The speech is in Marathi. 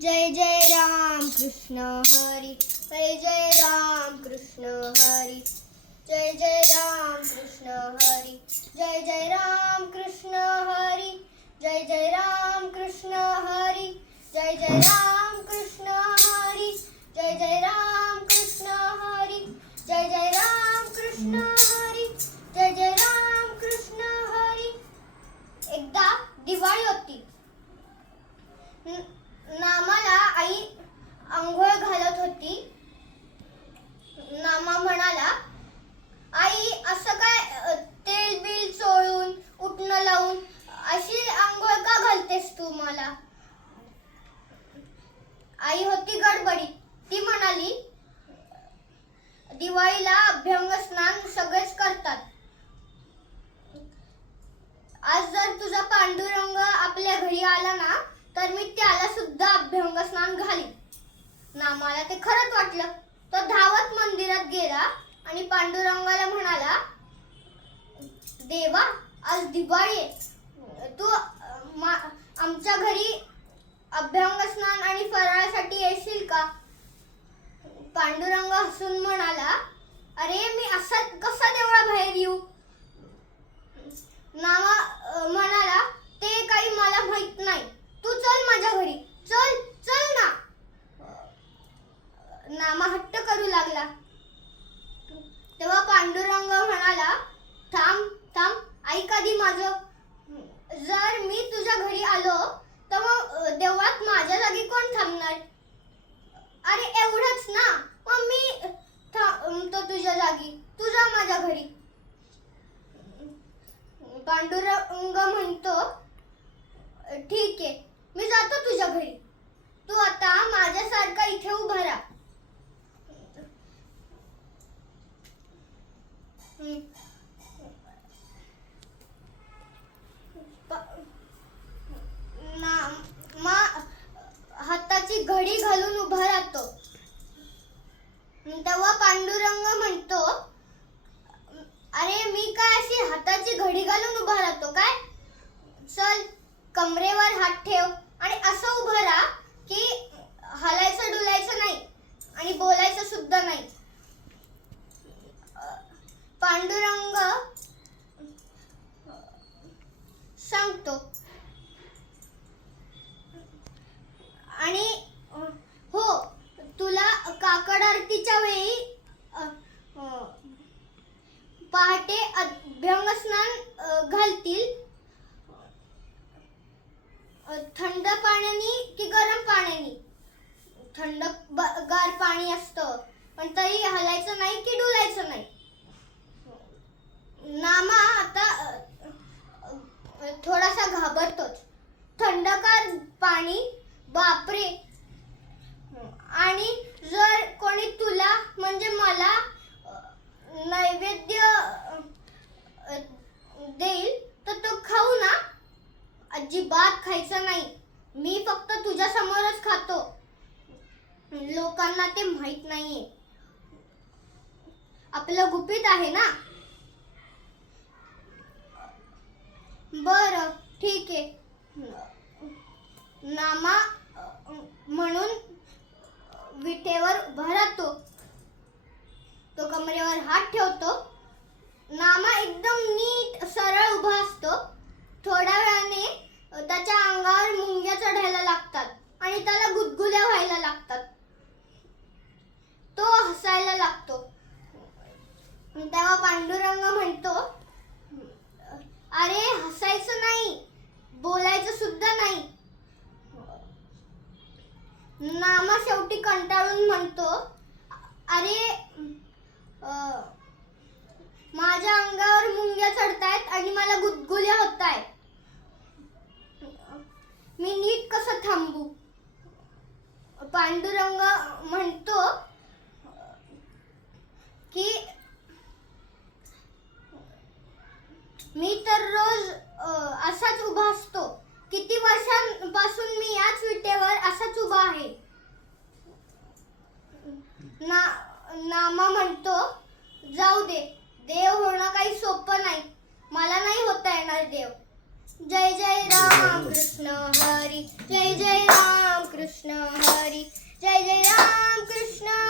जय जय राम कृष्ण हरी, जय जय राम कृष्ण हरी, जय जय राम कृष्ण हरी, जय जय राम कृष्ण हरी, जय जय राम कृष्ण हरी, जय जय राम कृष्ण हरी, जय जय राम कृष्ण हरी, जय जय राम कृष्ण हरी, जय जय राम कृष्ण हरी. एकदा दिवाळी होती. नामाला आई अंघोळ घालत होती. नामा म्हणाला, आई असं काय तेल बिल चोळून उटणं लावून अशी अंघोळ का घालतेस तू मला? आई होती गडबडीत. ती म्हणाली, दिवाळीला अभ्यंग स्नान सगळेच करतात. आज जर तुझा पांडुरंग आपल्या घरी आला ना, तर मी त्याला सुद्धा अभ्यंग स्नान घालीन. नामाला ते खरंच वाटलं. तो धावत मंदिरात गेला आणि पांडुरंगाला म्हणाला, देवा, आज दिवाळी आहे. तू आमच्या घरी अभ्यंग स्नान आणि फराळासाठी येशील का? पांडुरंग हसून म्हणाला, अरे मी असा कसा देवळाबाहेर येऊ? नामा म्हणाला, ते काही मला माहित नाही. तू चल माझ्या घरी, चल चल ना. नामा हट्ट करू लागला. तेव्हा पांडुरंग म्हणाला, थांब थांब, ऐक आधी माझं. जर मी तुझ्या घरी आलो तर मग देवळात माझ्या जागी कोण थांबणार? अरे एवढंच ना, मग मी थांबतो तुझ्या जागी, तू जा माझ्या घरी. पांडुरंग म्हणतो, ठीक आहे, मी जातो तुझ्या घरी. तू आता माझ्यासारखा इथे उभा राहा. हाताची घडी घालून उभा राहतो. तेव्हा पांडुरंग म्हणतो, अरे मी काय अशी हाताची घडी घालून उभा राहतो काय? चल, कमरेवर हात ठेव आणि असं उभं राहा की हलायचं डुलायचं नाही आणि बोलायचं सुद्धा नाही. पांडुरंग सांगतो. आणि हो, तुला काकड आरतीच्या वेळी पहाटे अभ्यंग स्नान घालतील. थंड पाण्याने की गरम पाण्याने? थंड गार पाणी असतं, पण तरी हलायचं नाही की डुलायचं नाही. नामा आता थोडासा घाबरतोच. थंडगार पाणी, बापरे. आणि जर कोणी तुला म्हणजे मला नैवेद्य देईल तर तो खाऊ ना? अजिबात खायचं नाही. मी फक्त तुझ्या समोरच खातो. लोकांना ते माहित नाहीये. आपलं गुपित आहे ना. बरं, ठीक आहे. नामा म्हणून विटेवर उभा राहतो. तो कमरेवर हात ठेवतो. नामा एकदम नीट सरळ उभा असतो. थोड्या वेळाने त्याच्या अंगावर मुंग्या चढायला लागतात आणि त्याला गुदगुल्या व्हायला लागतात. तो हसायला लागतो. तेव्हा पांडुरंग म्हणतो, अरे हसायचं नाही, बोलायचं सुद्धा नाही. नामा शेवटी कंटाळून म्हणतो, अरे माझ्या अंगावर मुंग्या चढतायत आणि मला गुदगुल्या होतायत. मी नीट कसं थांबू? पांडुरंग म्हणतो की मी तर रोज असाच उभा असतो. किती वर्षांपासून मी याच विटेवर असाच उभा आहे. नामा म्हणतो, जाऊ दे, देव होणं काही सोपं नाही. मला नाही होता येणार देव. जय जय राम कृष्ण हरी, जय जय राम कृष्ण. कृष्ण हरी. जय जय राम कृष्ण